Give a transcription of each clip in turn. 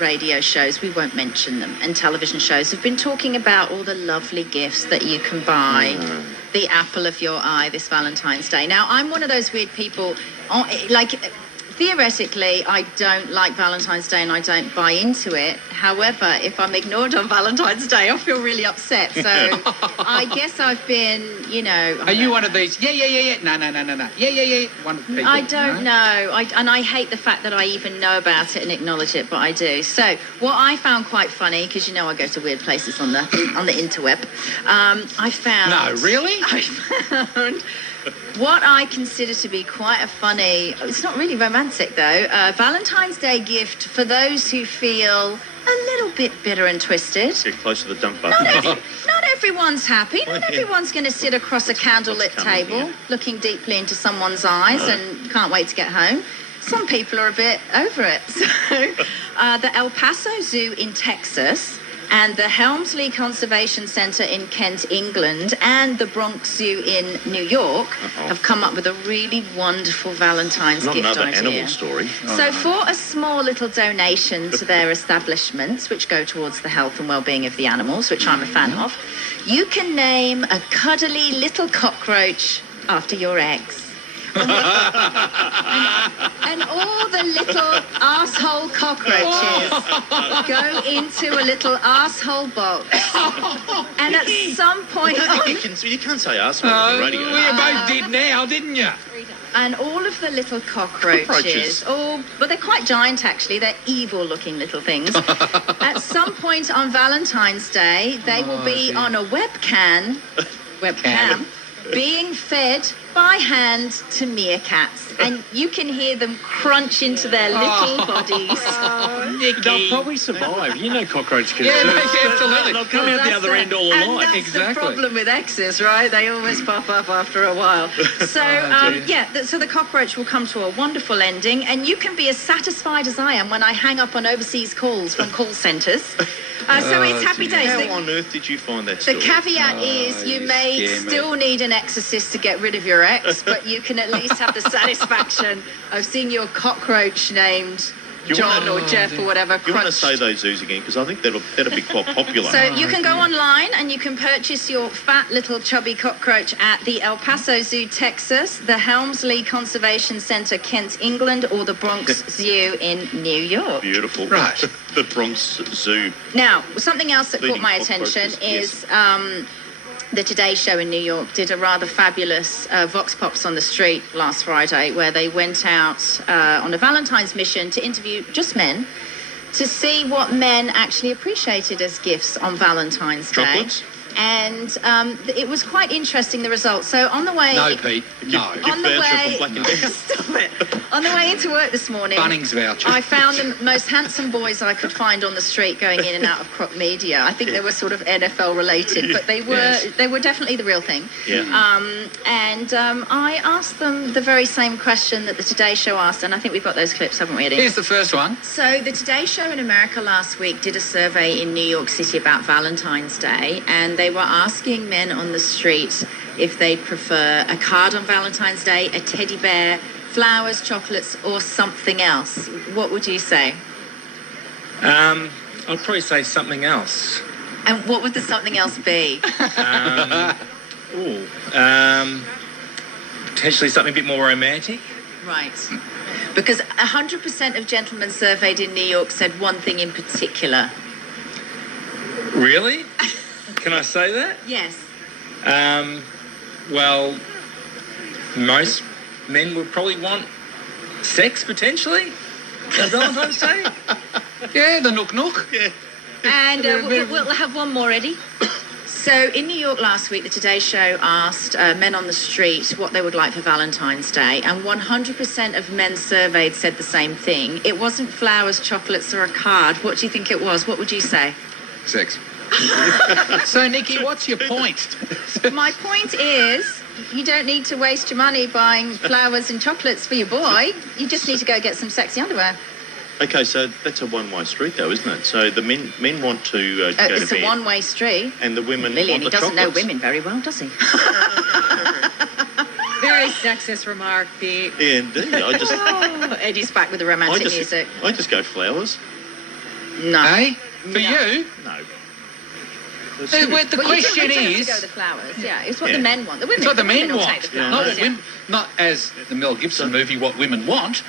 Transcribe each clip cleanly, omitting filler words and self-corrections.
radio shows, we won't mention them, and television shows have been talking about all the lovely gifts that you can buy, the apple of your eye this Valentine's Day. Now, I'm one of those weird people, theoretically, I don't like Valentine's Day and I don't buy into it. However, if I'm ignored on Valentine's Day, I feel really upset. So I guess I've been, Are you one of these? Yeah. No. Yeah. One of the people. I don't know. And I hate the fact that I even know about it and acknowledge it, but I do. So what I found quite funny, because I go to weird places on the interweb, I found... No, really? I found... what I consider to be quite a funny, it's not really romantic though, Valentine's Day gift for those who feel a little bit bitter and twisted. Get close to the dump button. Not everyone's happy. Not everyone's going to sit across a candlelit table looking deeply into someone's eyes and can't wait to get home. Some people are a bit over it. So the El Paso Zoo in Texas and the Helmsley Conservation Centre in Kent, England, and the Bronx Zoo in New York have come up with a really wonderful Valentine's gift Not another idea. animal story. So for a small little donation to their establishments, which go towards the health and well-being of the animals, which I'm a fan of, you can name a cuddly little cockroach after your eggs. And all the little arsehole cockroaches go into a little arsehole box. And at some point... You can't say arsehole on the radio. Well, you both did now, didn't you? And all of the little cockroaches, they're quite giant actually, they're evil looking little things. At some point on Valentine's Day, they will be on a webcam, being fed by hand to meerkats, and you can hear them crunch into their little bodies. They'll probably survive. Cockroach can absolutely. They'll come out the other end all alive. And that's the problem with exes, right? They always pop up after a while. So, so the cockroach will come to a wonderful ending, and you can be as satisfied as I am when I hang up on overseas calls from call centres. So it's happy days. How on earth did you find that story? The caveat is you may still need an exorcist to get rid of your ex, but you can at least have the satisfaction of seeing your cockroach named John or Jeff or whatever. You want to say those zoos again? Because I think that'll be quite popular. So you can go online and you can purchase your fat little chubby cockroach at the El Paso Zoo, Texas, the Helmsley Conservation Centre, Kent, England, or the Bronx Zoo in New York. Beautiful. Right. The Bronx Zoo. Now, something else that caught my attention is... the Today Show in New York did a rather fabulous Vox Pops on the Street last Friday, where they went out on a Valentine's mission to interview just men to see what men actually appreciated as gifts on Valentine's Day. Chocolates? And it was quite interesting, the results. So on the way... No, Pete, no. On the way... Stop it. On the way into work this morning... Bunnings voucher. I found the most handsome boys I could find on the street going in and out of crop media. I think they were sort of NFL related, but they were definitely the real thing. Yeah. I asked them the very same question that the Today Show asked, and I think we've got those clips, haven't we, Eddie? Here's the first one. So the Today Show in America last week did a survey in New York City about Valentine's Day, and they were asking men on the street if they'd prefer a card on Valentine's Day, a teddy bear, flowers, chocolates, or something else. What would you say? I'd probably say something else. And what would the something else be? Potentially something a bit more romantic. Right. Because 100% of gentlemen surveyed in New York said one thing in particular. Really? Can I say that? Yes. Well, most men would probably want sex, potentially, on Valentine's Day. Yeah, the nook. Yeah. And we'll have one more, Eddie. So in New York last week, the Today Show asked men on the street what they would like for Valentine's Day, and 100% of men surveyed said the same thing. It wasn't flowers, chocolates, or a card. What do you think it was? What would you say? Sex. So, Nikki, what's your point? My point is, you don't need to waste your money buying flowers and chocolates for your boy. You just need to go get some sexy underwear. Okay, so that's a one-way street, though, isn't it? So the men want to go to bed. It's a one-way street. And the women Lillian, want the he doesn't know chocolates. women very well, does he? Very sexist remark, Pete. Yeah, indeed. Eddie's back with the romantic music. I just go flowers. No. Eh? For No. you? No. The Well, question you don't is... have to go the flowers. Yeah, it's what Yeah. the men want. The women, It's what the men will want. take the flowers. Not, what yeah. women, not as the Mel Gibson movie, what women want.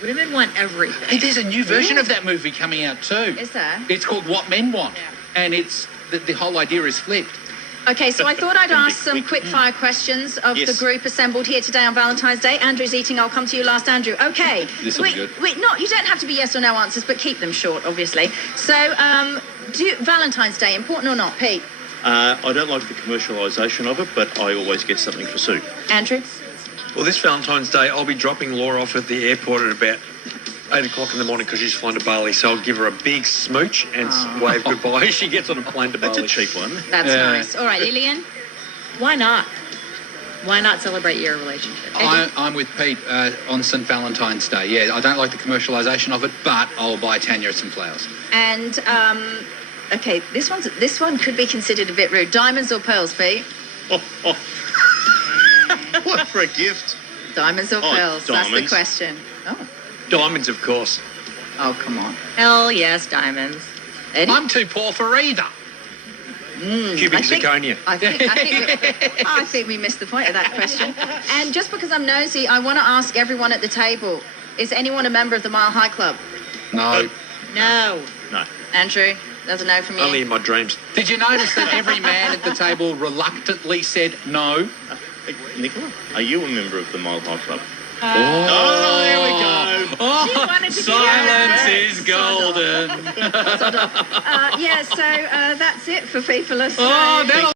Women want everything. Hey, there's a new version of that movie coming out too. Is there? It's called What Men Want. Yeah. And it's the whole idea is flipped. Okay, so I thought I'd Gonna be ask some quick. quick-fire questions of the Yes. group assembled here today on Valentine's Day. Andrew's eating. I'll come to you last, Andrew. Okay. This'll be good. Wait, no, you don't have to be yes or no answers, but keep them short, obviously. So, Valentine's Day, important or not, Pete? I don't like the commercialisation of it, but I always get something for Sue. Andrew? Well, this Valentine's Day, I'll be dropping Laura off at the airport at about 8 o'clock in the morning because she's flying to Bali. So I'll give her a big smooch and wave goodbye as she gets on a plane to That's Bali. a cheap one. That's nice. All right, Lillian? Why not? Why not celebrate your relationship? I'm with Pete on St. Valentine's Day. Yeah, I don't like the commercialisation of it, but I'll buy Tanya some flowers. And, okay, this one could be considered a bit rude. Diamonds or pearls, Pete? What for a gift? Diamonds or Oh, pearls? That's the diamonds. question. Oh. Diamonds, of course. Oh, come on. Hell yes, diamonds. Eddie? I'm too poor for either. Cubic I think- zirconia. I think we missed the point of that question. And just because I'm nosy, I want to ask everyone at the table, is anyone a member of the Mile High Club? No. No. No. Andrew, there's a no from you. Only in my dreams. Did you notice that every man at the table reluctantly said no? Hey, Nicola, are you a member of the Mile High Club? Oh, there we go. You wanted to be silence yes. is golden. Yeah, so that's it for people. Oh, that'll